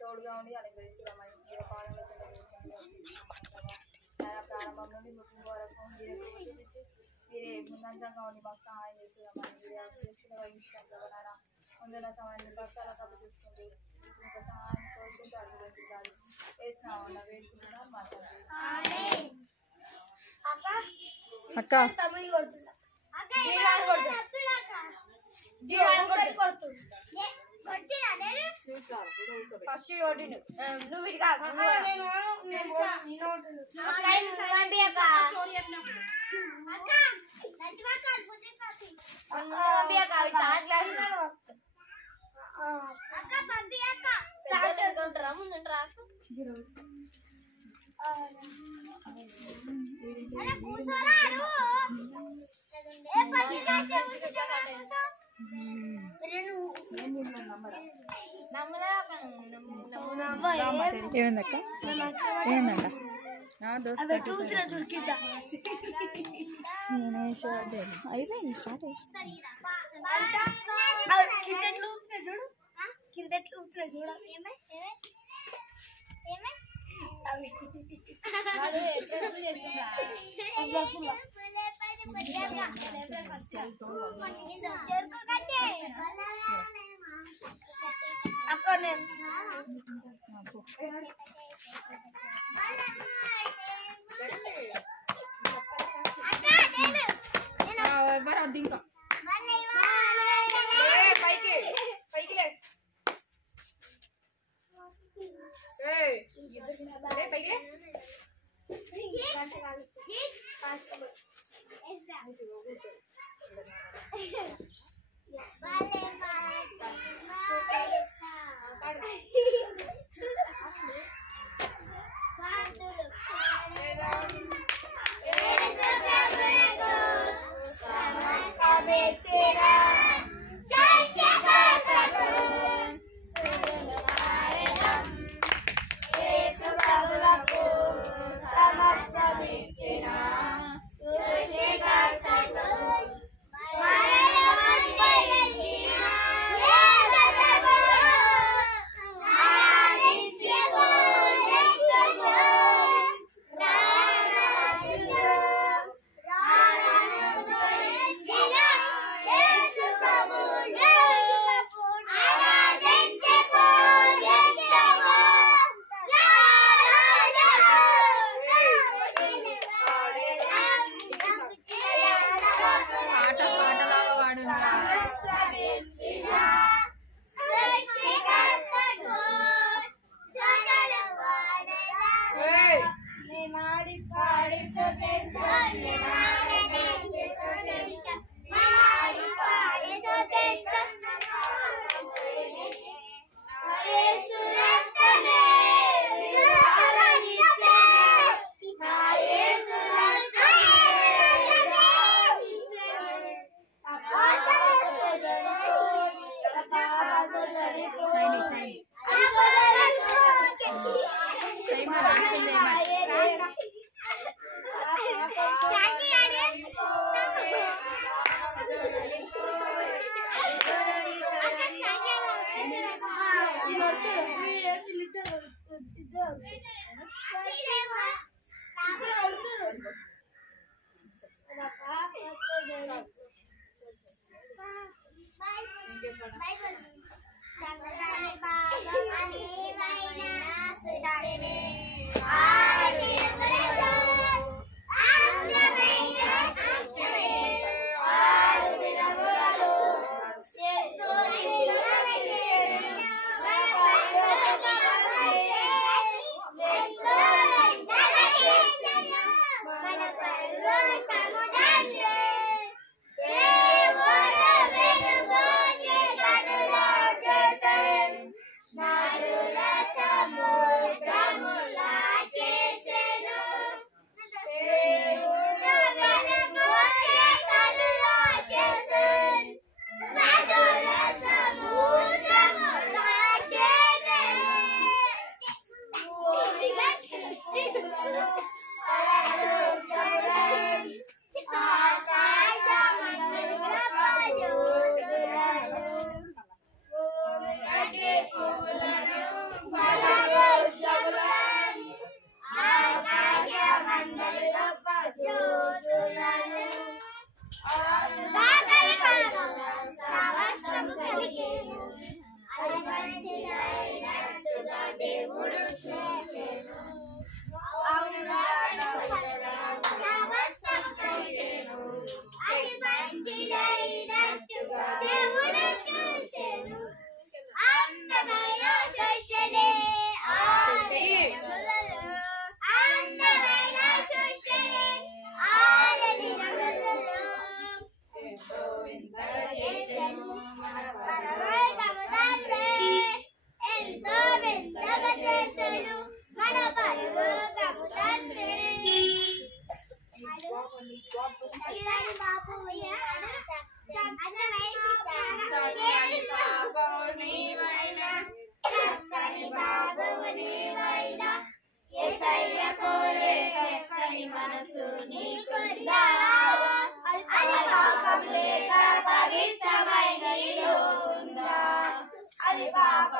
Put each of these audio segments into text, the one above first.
తోడుగా ఉండి అనుగ్రహిస్తున్నామని జీవ పాలనలో ప్రారంభం నుండి ముగింపు వరకు మీరే ముందంతంగా ఉండి మాకు సహాయం చేస్తున్నామని వహించడం ముందున్న సమయాన్ని భక్తాల కప్పు చూసుకుంటూ మీకు సహాయం కోరుకుంటూ అడుగుతుంటారు వేసినామన్న వేడుకుంటున్నాం మాట్లాడుతుంది అక్క ఫస్ట్ నువ్వు ఇదిగా ఏమైందక్క ఏమైందంట అయిపోయింది స్టార్ట్ ఎవరు ఇంకా పైకి పైకి పైకి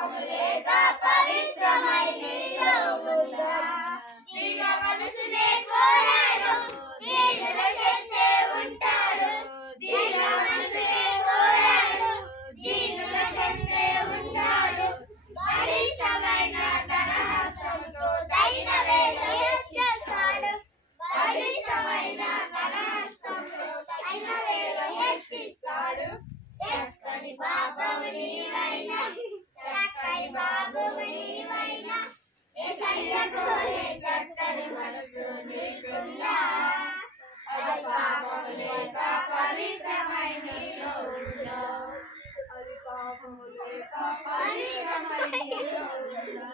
పాపము లేక పవిత్రమై నీలో ఉందా దీన మనసునే కోరాడు దీనుల చెంతే ఉంటాడు దీన మనసునే కోరాడు దీనుల చెంతే ఉంటాడు బలిష్టమైన తన హస్తముతో తగిన వేళ హెచ్చిస్తాడు బలిష్టమైన తన హస్తముతో తగిన వేళ హెచ్చిస్తాడు చక్కని బాబువు నీవైనా చక్కని బాబువు నీవైనా యేసయ్య కోరే చక్కని మనసు నీకుందా అది పాపము లేక పవిత్రమై నీలో ఉందా అది పాపము లేక పవిత్రమై నీలో ఉందా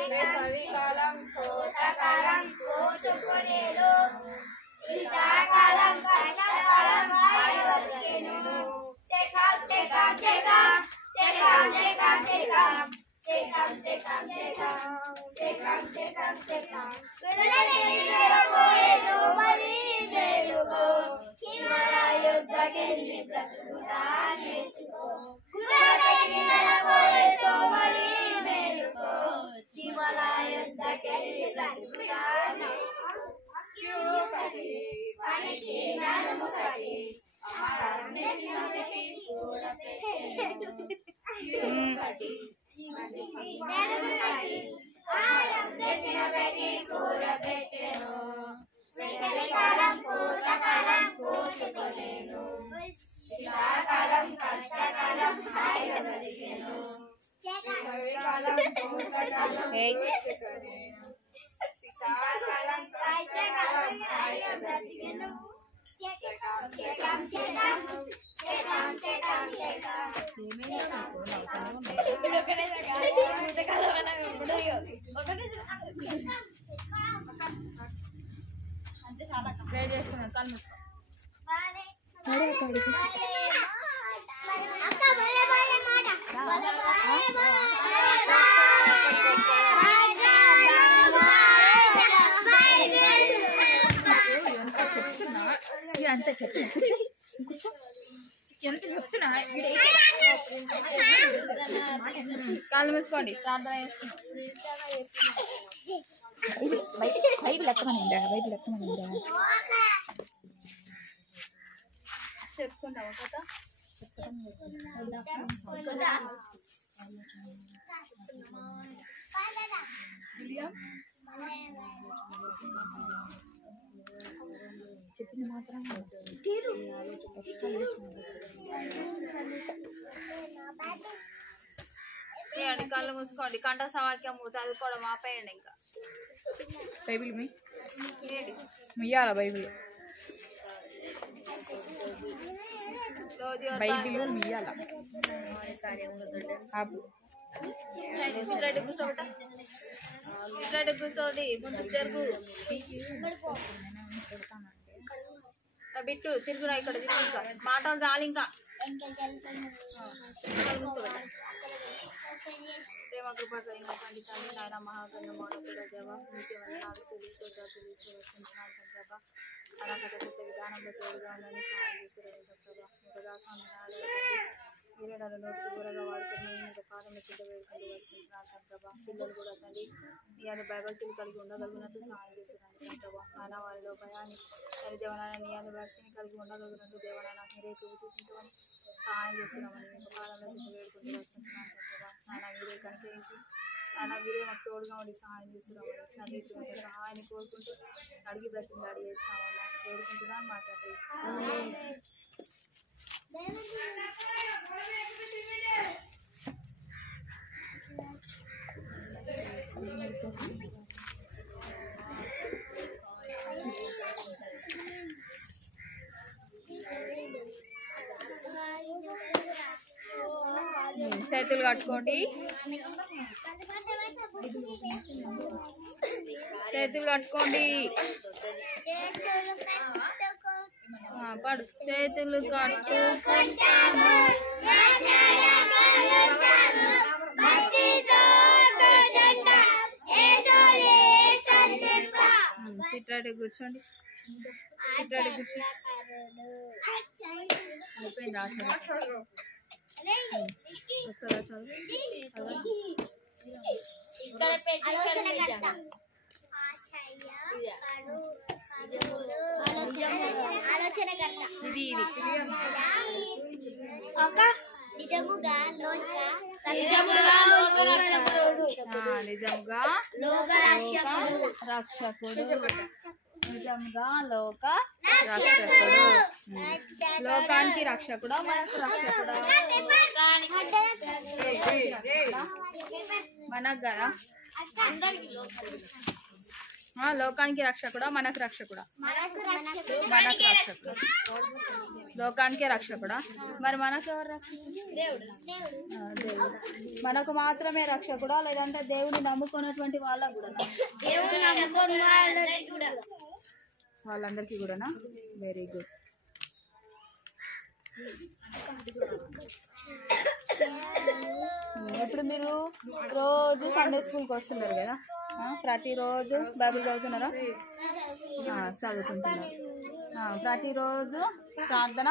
వేసవికాలం కోతకాలం కోచుకొనేను శీతాకాలం కష్టకాలం హాయి బతికేను చెకాం చెకాం చెకాం చెకాం చెకాం చెకాం చెకాం చెకాం చెకాం చెకాం చెకాం చెకాం వెలనేలుగోయే సోమరి మేలుగో హిమాలయుద్ధకెళ్ళి బ్రతుకుతా నేర్చుకో వెలనేలుగోయే సోమరి మేలుగో హిమాలయుద్ధకెళ్ళి బ్రతుకుతా నేర్చుకో పనికి నడుము కట్టి ఆహారం మెచ్చిన పెట్టి కూడా పెట్టెను కట్టి నడుము కట్టి ఆహారం మెచ్చిన పెట్టి కూడా పెట్టెను వేసవికాలం కోతకాలం కోసుకొనేను శీతాకాలం కష్టకాలం హాయిగా బ్రతికెను వేసవికాలం కోతకాలం కోసుకొనేను శీతాకాలం కష్టకాలం హాయిగా బ్రతికెను చెకాం చెకాం చెకాం చెకాం చెకాం చెకాం ప్రే చేస్తున్నా కళ్ళు అంత చెప్తున్నా కూర్చో కూర్చో ఎంత చెప్తున్నా కాళ్ళు మూసుకోండి ప్రార్థన చేస్తున్నా బైబిల్ ఎక్కమనిందా బైబిల్ ఎక్కమనిందా చెప్పుకుందామా కదా చెప్పింది మాత్రం తీయండి కళ్ళు మూసుకోండి కంఠ సవాక్యము చదువుకోవడం ఆపేయండి ఇంకా బైబిల్ ముయ్యాల బైబిల్ బైబిల్ ముయ్యాల ఆపు ఇట్లా కూర్చోండి ముందుకు జరుగు బిట్టు తిరుగురా ఇక్కడ ఇంకా మాటలు చాలు ఇంకా ప్రేమ కృప కలిగిన పండితాన్ని నాయన మహాగణ మౌనకుల దేవ ముఖ్యమైన ప్రభా అనకట కొత్త విధానంలో తోడుగా ఉందని సహాయం చేస్తున్నారు ప్రభా మీరే నన్ను నోటికి ఊరగా వాడుకొని మీకు పాదం కింద వేడుకుంటూ వస్తున్నాను ప్రభా. పిల్లలు కూడా తండ్రి నీ అని భయభక్తులు కలిగి ఉండగలిగినట్టు సహాయం చేస్తున్నాను ప్రభా. నాన్న వారిలో భయాన్ని తల్లి దేవనాయన నీ అని భక్తిని కలిగి ఉండగలిగినట్టు దేవనాయన మీరే కృప చూపించమని సహాయం చేస్తున్నామని మీకు పాదంలో కింద వేడుకుంటూ వస్తున్నాను ప్రభా. నాన్న మీరే కనికరించి నాన్న మీరే మాకు తోడుగా ఉండి సహాయం చేస్తున్నామని తండ్రి ఇటువంటి సహాయాన్ని కోరుకుంటూ అడిగి బ్రతిమలాడి చేస్తున్నామని వేడుకుంటున్నాను మా తండ్రి. చేతులు కట్టుకోండి, చేతులు కట్టుకోండి, పడు చేతులు కట్టుకుంటాము చిట్రాడి కూర్చోండి, చిట్రాడి కూర్చోండి. అయిపోయింది ఆచరణ వస్తుందా చదువు ఇది నిజముగా రక్షకుడు, నిజంగా లోక రక్షకుడు. లోకానికి రక్షకుడా మనకు రక్షకుడా? మనకు కదా. లోకానికి రక్షకుడా మనకు రక్షకుడా? మనకు రక్షకుడు. లోకానికే రక్షకుడా? మరి మనకు ఎవరు రక్షకుడు? దేవుడు. మనకు మాత్రమే రక్షకుడా లేదంటే దేవుని నమ్ముకున్నటువంటి వాళ్ళకు కూడా? వాళ్ళందరికీ కూడానా? Very good. ఇప్పుడు మీరు రోజు సండే స్కూల్కి వస్తున్నారు కదా, ప్రతిరోజు బైబిల్ చదువుతున్నారా? చదువుకుంటున్నారు. ప్రతిరోజు ప్రార్థన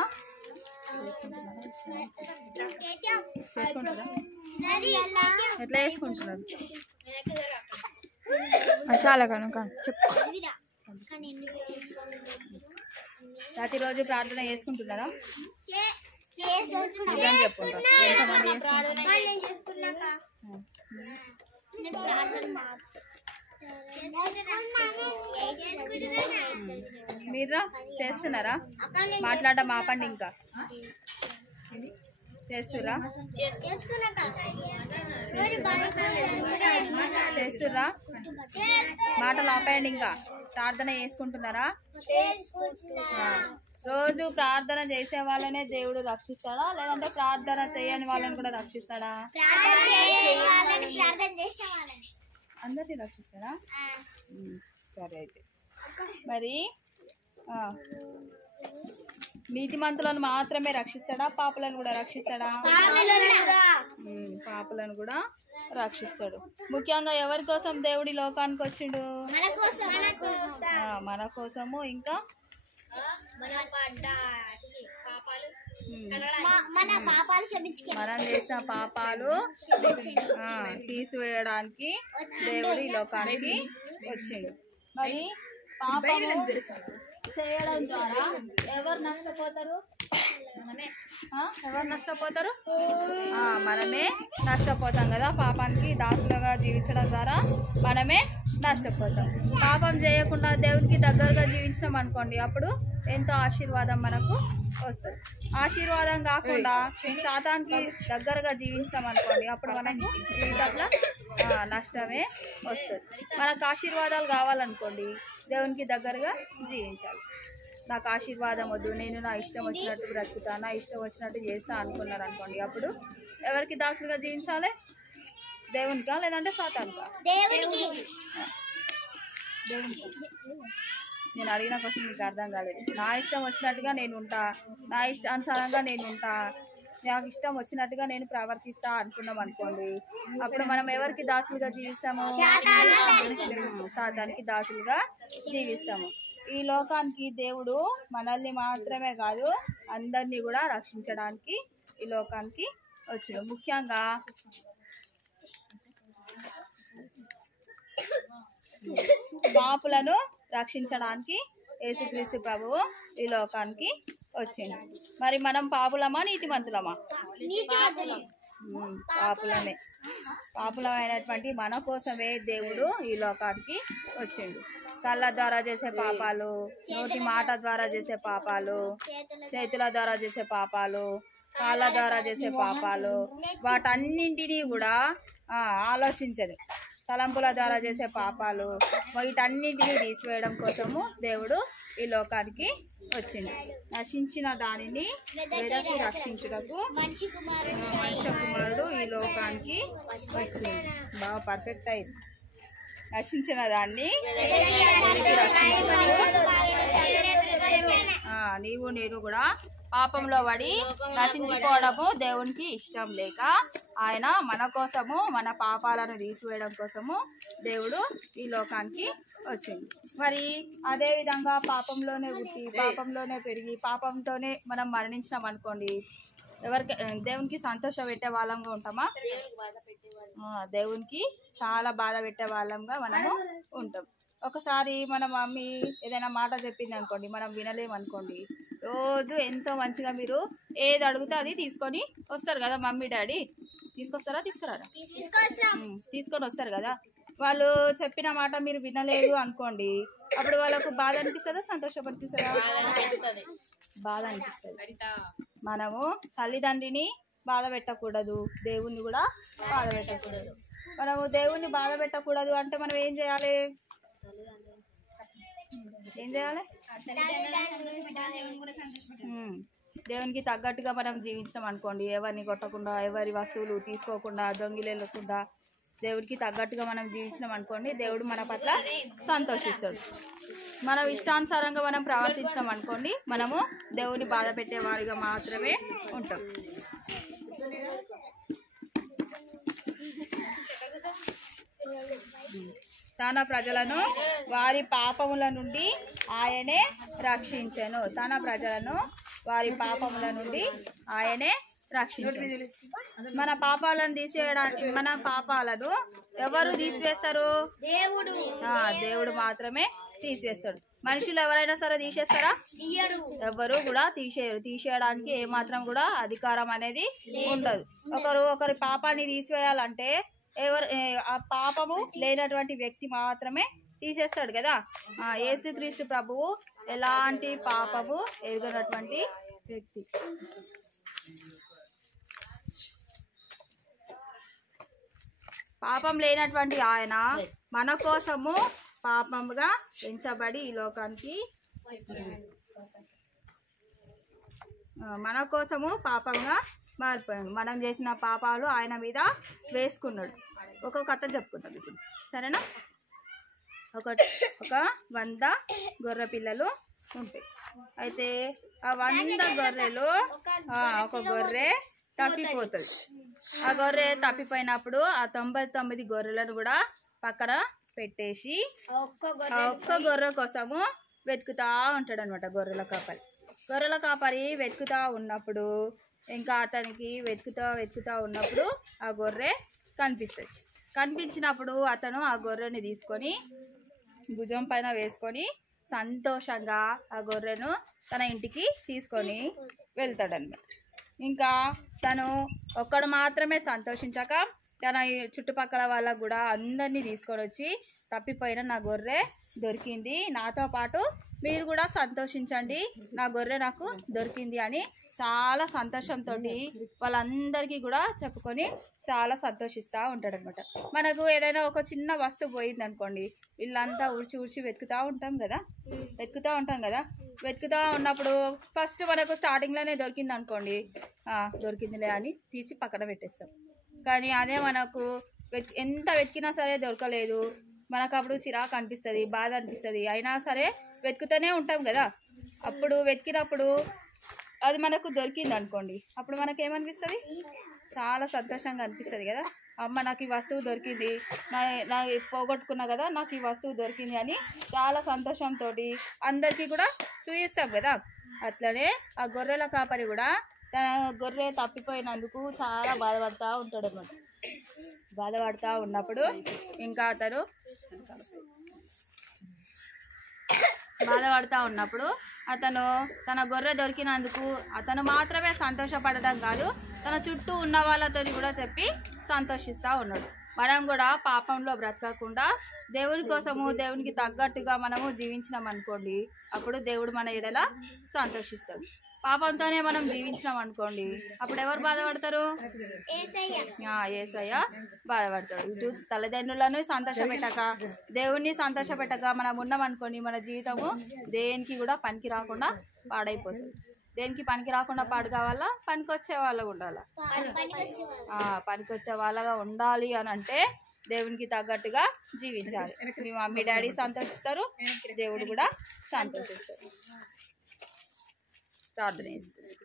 చేసుకుంటారా? ఎట్లా చేసుకుంటున్నారు? చాలా కనుక చెప్పు. ప్రతిరోజు ప్రార్థన చేసుకుంటున్నారా? నిజం చెప్పుకుంటారా? ఎంతమంది మీరు చేస్తున్నారా? మాట్లాడడం ఆపండి. ఇంకా చేస్తుర్రా? చేస్తుర్రా? మాటలు ఆపేయండి. ఇంకా ప్రార్థన చేసుకుంటున్నారా? రోజు ప్రార్థన చేసే వాళ్ళనే దేవుడు రక్షిస్తాడా లేదంటే ప్రార్థన చేయని వాళ్ళని కూడా రక్షిస్తాడా? అందరినీ రక్షిస్తాడా? సరే. అయితే మరి నీతిమంతులను మాత్రమే రక్షిస్తాడా పాపులను కూడా రక్షిస్తాడా? పాపులను కూడా రక్షిస్తాడు. ముఖ్యంగా ఎవరి కోసం దేవుడి లోకానికి వచ్చిండు? మన కోసము. ఇంకా మనం చేసిన పాపాలు తీసివేయడానికి దేవుడి లోకానికి వచ్చిండు. మరి పాపము చేయడం ద్వారా ఎవరు నష్టపోతారు? ఎవరు నష్టపోతారు? మనమే నష్టపోతాం కదా. పాపానికి దాసులుగా జీవించడం ద్వారా మనమే నష్టపోతాం. పాపం చేయకుండా దేవునికి దగ్గరగా జీవించడం అనుకోండి, అప్పుడు ఎంతో ఆశీర్వాదం మనకు వస్తుంది. ఆశీర్వాదం కాకుండా సాతానికి దగ్గరగా జీవించడం అనుకోండి, అప్పుడు మనకు జీవితంలో నష్టమే వస్తుంది. మనకు ఆశీర్వాదాలు కావాలనుకోండి, దేవునికి దగ్గరగా జీవించాలి. నాకు ఆశీర్వాదం వద్దు, నేను నా ఇష్టం వచ్చినట్టు బ్రతుకుతా, నా ఇష్టం వచ్చినట్టు చేస్తా అనుకున్నారు అనుకోండి, అప్పుడు ఎవరికి దాసులుగా జీవించాలి? దేవునికా లేదంటే సాతానుకా? దేవునికి. నేను అడిగిన క్వశ్చన్ మీకు అర్థం కాలేదు. నా ఇష్టం వచ్చినట్టుగా నేను ఉంటా, నా ఇష్టానుసారంగా నేను ఉంటా, నాకు ఇష్టం వచ్చినట్టుగా నేను ప్రవర్తిస్తా అనుకున్నాం అనుకోండి, అప్పుడు మనం ఎవరికి దాసులుగా జీవిస్తాము? సాతానికి దాసులుగా జీవిస్తాము. ఈ లోకానికి దేవుడు మనల్ని మాత్రమే కాదు అందరినీ కూడా రక్షించడానికి ఈ లోకానికి వచ్చిండు. ముఖ్యంగా పాపులను రక్షించడానికి యేసుక్రీస్తు ప్రభువు ఈ లోకానికి వచ్చిండు. మరి మనం పాపులమా నీతిమంతులమా? పాపులమే. పాపులమైనటువంటి మన కోసమే దేవుడు ఈ లోకానికి వచ్చిండు. కళ్ళ ద్వారా చేసే పాపాలు, నోటి మాట ద్వారా చేసే పాపాలు, చేతుల ద్వారా చేసే పాపాలు, కాళ్ళ ద్వారా చేసే పాపాలు, వాటన్నింటినీ కూడా ఆలోచించదు. తలంపుల ద్వారా చేసే పాపాలు, వీటన్నింటినీ తీసివేయడం కోసము దేవుడు ఈ లోకానికి వచ్చిండు. నశించిన దానిని వెదకి రక్షించుటకు మనిషి కుమారుడు ఈ లోకానికి వచ్చిండు. బాగా పర్ఫెక్ట్ అయింది. నశించిన దాన్ని నీవు నేను కూడా పాపంలో పడి నశించుకోవడము దేవునికి ఇష్టం లేక ఆయన మన కోసము, మన పాపాలను తీసివేయడం కోసము దేవుడు ఈ లోకానికి వచ్చింది. మరి అదే విధంగా పాపంలోనే పుట్టి, పాపంలోనే పెరిగి, పాపంతోనే మనం మరణించినాం అనుకోండి, ఎవరికి దేవునికి సంతోష పెట్టే వాళ్ళంగా ఉంటామా? దేవునికి చాలా బాధ పెట్టే వాళ్ళంగా మనము ఉంటాం. ఒకసారి మన మమ్మీ ఏదైనా మాట చెప్పింది అనుకోండి, మనం వినలేమనుకోండి, రోజు ఎంతో మంచిగా మీరు ఏది అడిగితే అది తీసుకొని వస్తారు కదా. మమ్మీ డాడీ తీసుకొస్తారా? తీసుకురారా? తీసుకొని వస్తారు కదా. వాళ్ళు చెప్పిన మాట మీరు వినలేదు అనుకోండి, అప్పుడు వాళ్ళకు బాధ అనిపిస్తుందా, సంతోషం అనిపిస్తుందా? బాధ అనిపిస్తుంది. మనము తల్లిదండ్రిని బాధ పెట్టకూడదు, దేవుణ్ణి కూడా బాధ పెట్టకూడదు. మనము దేవుణ్ణి బాధ పెట్టకూడదు అంటే మనం ఏం చేయాలి? దేవునికి తగ్గట్టుగా మనం జీవించడం అనుకోండి, ఎవరిని కొట్టకుండా, ఎవరి వస్తువులు తీసుకోకుండా, దొంగిలేకుండా దేవుడికి తగ్గట్టుగా మనం జీవించడం అనుకోండి, దేవుడు మన పట్ల సంతోషిస్తాడు. మన ఇష్టానుసారంగా మనం ప్రవర్తించడం అనుకోండి, మనము దేవుడిని బాధ పెట్టే వారిగా మాత్రమే ఉంటాం. తన ప్రజలను వారి పాపముల నుండి ఆయనే రక్షించెను. తన ప్రజలను వారి పాపముల నుండి ఆయనే రక్షించెను. మన పాపాలను తీసేయడానికి, మన పాపాలను ఎవరు తీసివేస్తారు? దేవుడు మాత్రమే తీసివేస్తాడు. మనుషులు ఎవరైనా సరే తీసేస్తారా? ఎవరు కూడా తీసేయరు. తీసేయడానికి ఏమాత్రం కూడా అధికారం అనేది ఉండదు. ఒకరి పాపాన్ని తీసివేయాలంటే ఆ పాపము లేనటువంటి వ్యక్తి మాత్రమే తీసేస్తాడు కదా. యేసుక్రీస్తు ప్రభువు ఎలాంటి పాపము ఎరుగనటువంటి వ్యక్తి. పాపం లేనటువంటి ఆయన మన కోసము పాపముగా ఎంచబడి ఈ లోకానికి, మన కోసము పాపంగా మారిపోయాడు. మనం చేసిన పాపాలు ఆయన మీద వేసుకున్నాడు. ఒక్కొక్క కథ చెప్పుకుంటాం ఇప్పుడు, సరేనా? ఒక 100 గొర్రె పిల్లలు ఉంటాయి. అయితే ఆ 100 గొర్రెలు ఒక గొర్రె తప్పిపోతుంది. ఆ గొర్రె తప్పిపోయినప్పుడు ఆ 99 గొర్రెలను కూడా పక్కన పెట్టేసి ఒక్క గొర్రె కోసము వెతుకుతా ఉంటాడు అనమాట గొర్రెల కాపరి. వెతుకుతా ఉన్నప్పుడు ఇంకా అతనికి వెతుకుతా ఉన్నప్పుడు ఆ గొర్రె కనిపిస్తుంది. కనిపించినప్పుడు అతను ఆ గొర్రెని తీసుకొని భుజం పైన వేసుకొని సంతోషంగా ఆ గొర్రెను తన ఇంటికి తీసుకొని వెళ్తాడనమాట. ఇంకా తను ఒక్కడు మాత్రమే సంతోషించక తన చుట్టుపక్కల వాళ్ళకు కూడా అందరినీ తీసుకొని వచ్చి, తప్పిపోయిన నా గొర్రె దొరికింది, నాతో పాటు మీరు కూడా సంతోషించండి, నా గొర్రె నాకు దొరికింది అని చాలా సంతోషంతో వాళ్ళందరికీ కూడా చెప్పుకొని చాలా సంతోషిస్తూ ఉంటాడనమాట. మనకు ఏదైనా ఒక చిన్న వస్తువు పోయింది అనుకోండి, ఇల్లంతా ఊడ్చి వెతుకుతూ ఉంటాం కదా. వెతుకుతూ ఉన్నప్పుడు ఫస్ట్ మనకు స్టార్టింగ్లోనే దొరికింది అనుకోండి, దొరికిందిలే అని తీసి పక్కన పెట్టేస్తాం. కానీ అదే మనకు ఎంత వెతికినా సరే దొరకలేదు, మనకు అప్పుడు చిరాకు అనిపిస్తుంది, బాధ అనిపిస్తుంది. అయినా సరే వెతుకుతూనే ఉంటాం కదా. అప్పుడు వెతికినప్పుడు అది మనకు దొరికింది అనుకోండి, అప్పుడు మనకేమనిపిస్తుంది? చాలా సంతోషంగా అనిపిస్తుంది కదా. అమ్మ నాకు ఈ వస్తువు దొరికింది, నా పోగొట్టుకున్నా కదా, నాకు ఈ వస్తువు దొరికింది అని చాలా సంతోషంతో అందరికీ కూడా చూపిస్తాం కదా. అట్లనే ఆ గొర్రెల కాపరి కూడా తన గొర్రె తప్పిపోయినందుకు చాలా బాధపడుతూ ఉంటాడు అన్నమాట. బాధపడుతూ ఉన్నప్పుడు ఇంకా అతను తన గొర్రె దొరికినందుకు అతను మాత్రమే సంతోషపడడం కాదు, తన చుట్టూ ఉన్న వాళ్ళతో కూడా చెప్పి సంతోషిస్తూ ఉన్నాడు. మనం కూడా పాపంలో బ్రతకకుండా దేవుని కోసము దేవునికి తగ్గట్టుగా మనము జీవించినాం అనుకోండి, అప్పుడు దేవుడు మన ఎడల సంతోషిస్తాడు. పాపంతోనే మనం జీవించినాం అనుకోండి, అప్పుడు ఎవరు బాధపడతారు? యేసయ్య బాధపడతాడు. ఇటు తల్లిదండ్రులను సంతోషపెట్టక దేవుణ్ణి సంతోషపెట్టక మనం ఉన్నాం అనుకోండి, మన జీవితము దేనికి కూడా పనికి రాకుండా పాడైపోతుంది. దేనికి పనికి రాకుండా పాడు కావాలా? పనికొచ్చే వాళ్ళగా ఉండాలి. పనికొచ్చే వాళ్ళగా ఉండాలి అని అంటే దేవునికి తగ్గట్టుగా జీవించాలి. మీ మమ్మీ డాడీ సంతోషిస్తారు, దేవుడు కూడా సంతోషిస్తారు. ప్రార్థన చేసుకుంటాం.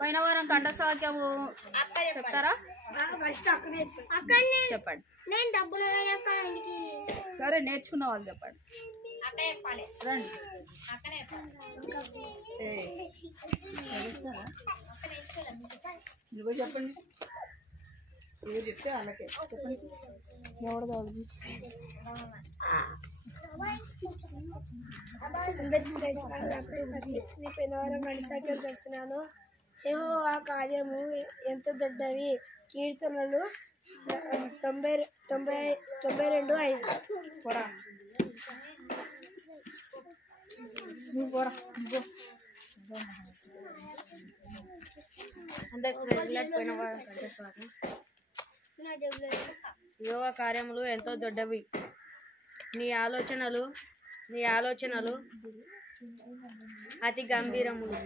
పోయిన వారం కంఠసాక్యము చెప్తారా? చెప్పండి. సరే, నేర్చుకున్న వాళ్ళు చెప్పండి. రండి. నువ్వు చెప్పండి. నువ్వు చెప్తే అలాగే చెప్పండి. చెప్తున్నాను. యెహోవా కార్యము ఎంత దొడ్డవి. కీర్తనలు 92:5. యెహోవా కార్యములు ఎంతో దొడ్డవి, నీ ఆలోచనలు అతి గంభీరములు.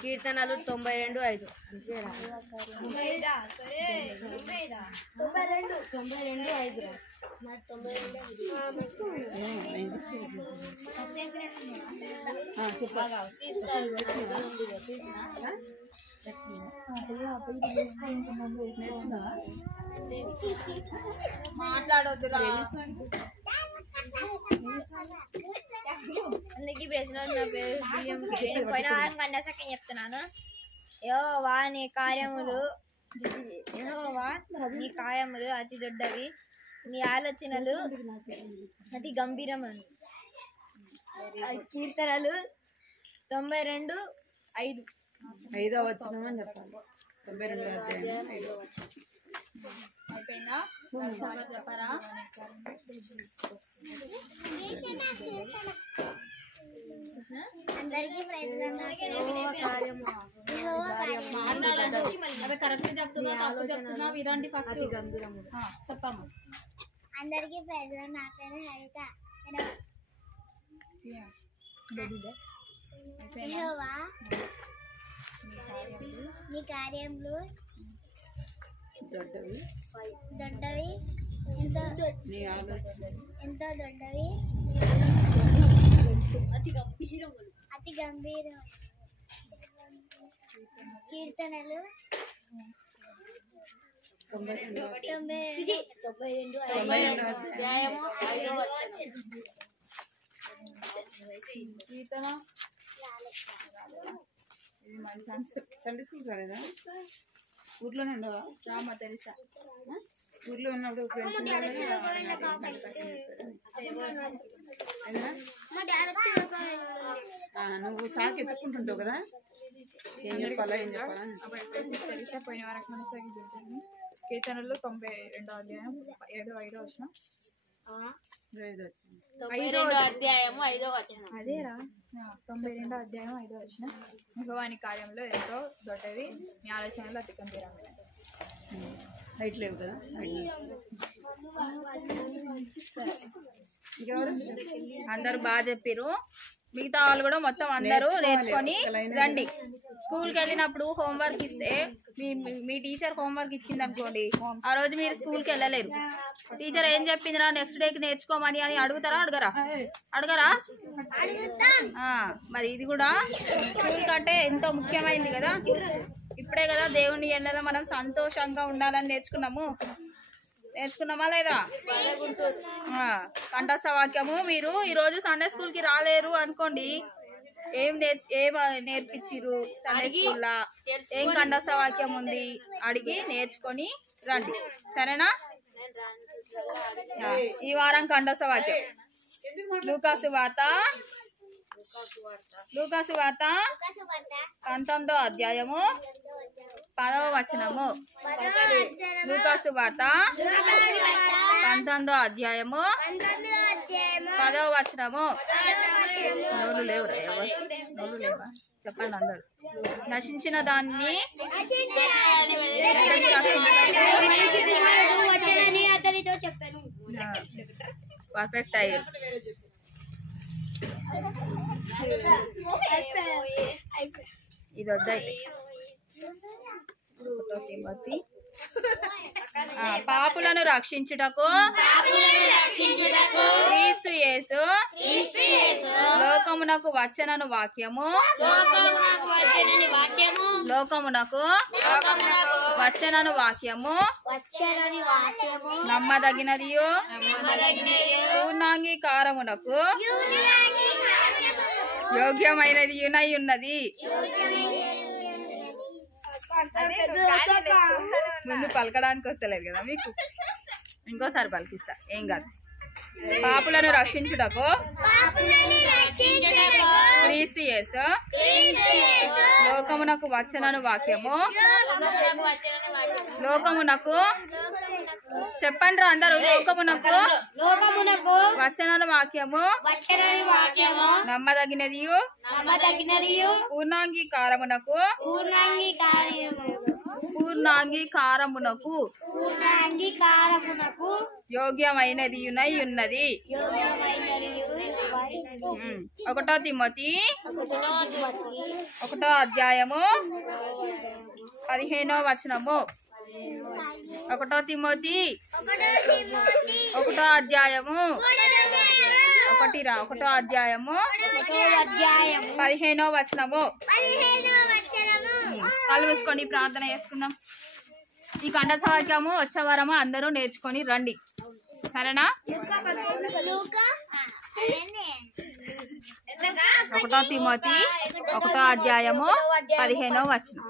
కీర్తనలు 92:5. మాట్లాడొద్దురా. అందరికీ ప్రశ్న. నా పేరు పోయిన వారం కండసక్కని చెప్తున్నాను. యెహోవా నీ కార్యములు అతి దొడ్డవి, నీ ఆలోచనలు అతి గంభీరమని. కీర్తనలు 92:5. 5వ వచనం అని చెప్పాలి. 92వ అధ్యాయం 5వ వచనం. అయిపోయిందా? చెప్పారా? అందరికీ కరెక్ట్ చెప్తున్నా, తప్పు చెప్తున్నా వినండి. ఫస్ట్ చెప్పమ్మా. అందరికీ ప్రజలు. నా పేరు హరిత. యెహోవా నీ కార్యములు దొడ్డవి, ఎంతో దొడ్డవి, అతి గంభీరం. కీర్తనలు 92 అధ్యాయము 5వ వచనం. కీర్తన సండే స్కూల్ రాలేదా? ఊర్లోనే ఉండవా? రామ తెలుసా? ఊర్లో ఉన్నప్పుడు ఫ్రెండ్స్ నువ్వు సాకి ఎత్తుకుంటుంటావు కదా, ఏం చెప్పాలా తెలుసా? పోయిన వరకు మనసాగి చెప్తాను. కీర్తనలు 92వ అధ్యాయం 7వ వచనం. 92వ అధ్యాయము 5వ వచనం. అదేరా, 92వ అధ్యాయం 5వ వచనం. యెహోవా నీ కార్యంలో ఎంతో దొడ్డవి, మీ ఆలోచనలు అతి గంభీరమైనవి. హైట్ లేవు కదా. అందరు బాగా చెప్పారు. మిగతా వాళ్ళు కూడా మొత్తం అందరూ నేర్చుకొని రండి. స్కూల్కి వెళ్ళినప్పుడు హోంవర్క్ ఇస్తే మీ టీచర్ హోంవర్క్ ఇచ్చింది అనుకోండి, ఆ రోజు మీరు స్కూల్కి వెళ్ళలేరు. టీచర్ ఏం చెప్పిందిరా నెక్స్ట్ డేకి నేర్చుకోమని అని అడుగుతారా? అడగరా? మరి ఇది కూడా స్కూల్ కంటే ఎంతో ముఖ్యమైనది కదా. ఇప్పుడు ఇప్పుడే కదా దేవుని ఎండలో మనం సంతోషంగా ఉండాలని నేర్చుకున్నామా లేదా? కంఠస్థ వాక్యము మీరు ఈరోజు సండే స్కూల్ కి రాలేరు అనుకోండి, ఏం నేర్పించిరు సండే స్కూల్లో, ఏం కంఠస్థ వాక్యం ఉంది అడిగి నేర్చుకొని రండి, సరేనా? ఈ వారం కంఠస్థ వాక్యం లూకాసు వార్త 19వ అధ్యాయము 10వ వచనము. లూకాసు వార్త 19వ అధ్యాయము 10వ వచనము. నోరు లేవా చెప్పండి అందరు. నశించిన దాన్ని పర్ఫెక్ట్ అయ్యారు. ఇది వద్దయితే పాపులను రక్షించుటకు క్రీస్తు యేసు లోకమునకు వచ్చెనను వాక్యము నమ్మదగినదియు పూర్ణాంగీకారమునకు యోగ్యమైనది ఉన్నది. ముందు పలకడానికి వస్తలేదు కదా మీకు, ఇంకోసారి పలికిస్తా, ఏం కాదు. పాపులను రక్షించుటకు క్రీస్తు యేసు లోకమునకు వచ్చెనను వాక్యము చెప్పండి రా అందరూ. లోకమునకు వచ్చెనను వాక్యము నమ్మదగినదియు పూర్ణాంగీకారమునకు యోగ్యమైనది ఉన్నది. 1 తిమోతి 1వ అధ్యాయము 15వ వచనము. 1 తిమోతి 1వ అధ్యాయము 1వ అధ్యాయము 15వ వచనము. కళ్ళు మూసుకొని ప్రార్థన చేసుకుందాం. ఈ కంఠస్థ వాక్యము వచ్చే వారము అందరూ నేర్చుకొని రండి, సరేనా? 1 తిమోతి 1వ అధ్యాయము 15వ వచనం.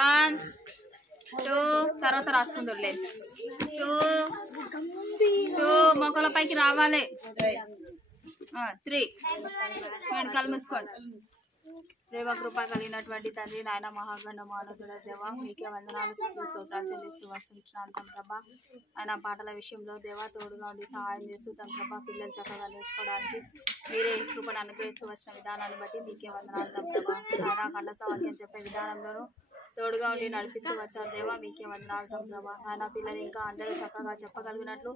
1 2 తర్వాత రాసుకుందరులే. 2 మొక్కల పైకి రావాలి. 3 కళ్ళు మూసుకోండి. ప్రేమ కృప కలిగినటువంటి తండ్రి, నాయన మహాగణ మానవుల దేవ, మీకే వందనాలు స్తోత్రాలు చెల్లిస్తూ వస్తుంటున్నాను తండ్రబ్బా. ఆయన పాటల విషయంలో దేవా తోడుగా ఉండి సహాయం చేస్తూ తండ్రబ్బా, పిల్లలు చక్కగా నేర్చుకోవడానికి మీరే కృపను అనుగ్రహిస్తూ వచ్చిన విధానాన్ని బట్టి మీకే వందనాలు తండ్రబ్బా. ఆయన కంఠస్థ వాక్యం చెప్పే విధానంలోనూ తోడుగా ఉండి నడిపిస్తూ వచ్చారు దేవా, మీకే వందనాలు తండ్రబ్బా. ఆయన పిల్లలు ఇంకా అందరూ చక్కగా చెప్పగలిగినట్లు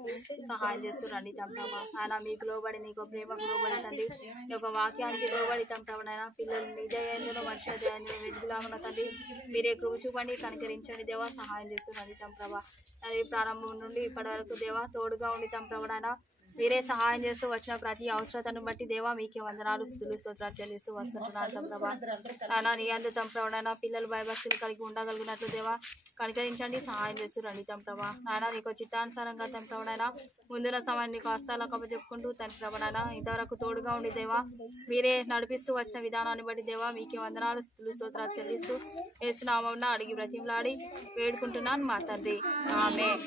సహాయం చేస్తూ రండి తండ్రబ్బా. ఆయన మీకు లోబడి, నీకు ప్రేమకు లోబడి తండ్రి, నీ యొక్క వాక్యానికి లోబడి తండ్రబ్బా. ఆయన పిల్లలు మీ దయంలో మనుషుల దయాన్ని వెతుకులాగున్న తండ్రి, మీరే కృప చూపండి, కనికరించండి దేవా, సహాయం చేస్తూ రండి తండ్రబ్బా. తండ్రి ప్రారంభం నుండి ఇప్పటి వరకు దేవా తోడుగా ఉండి తండ్రబ్బా, మీరే సహాయం చేస్తూ వచ్చిన ప్రతి అవసరతను బట్టి దేవా మీకే వందనాలు స్తుతులు స్తోత్రాలు చెల్లిస్తూ వస్తుంటున్నాను తండ్రబ్బా. నానా నీ అందు తండ్రబ్బా, పిల్లలు భయభక్తులు కలిగి ఉండగలిగినట్లు దేవా కనికరించండి, సహాయం చేస్తూ రండి తండ్రబ్బా. నాయన నీకు చిత్తానుసారంగా తండ్రబ్బా ముందున్న సమయాన్ని నీకు హస్తాలకు అప్పచెప్పుకుంటూ తండ్రబ్బా ఇంతవరకు తోడుగా ఉండి దేవా మీరే నడిపిస్తూ వచ్చిన విధానాన్ని బట్టి దేవా మీకే వందనాలు స్తుతులు స్తోత్రాలు చెల్లిస్తూ యేసునామమున అడిగి బ్రతిమలాడి వేడుకుంటున్నాను మా తండ్రి, ఆమేన్.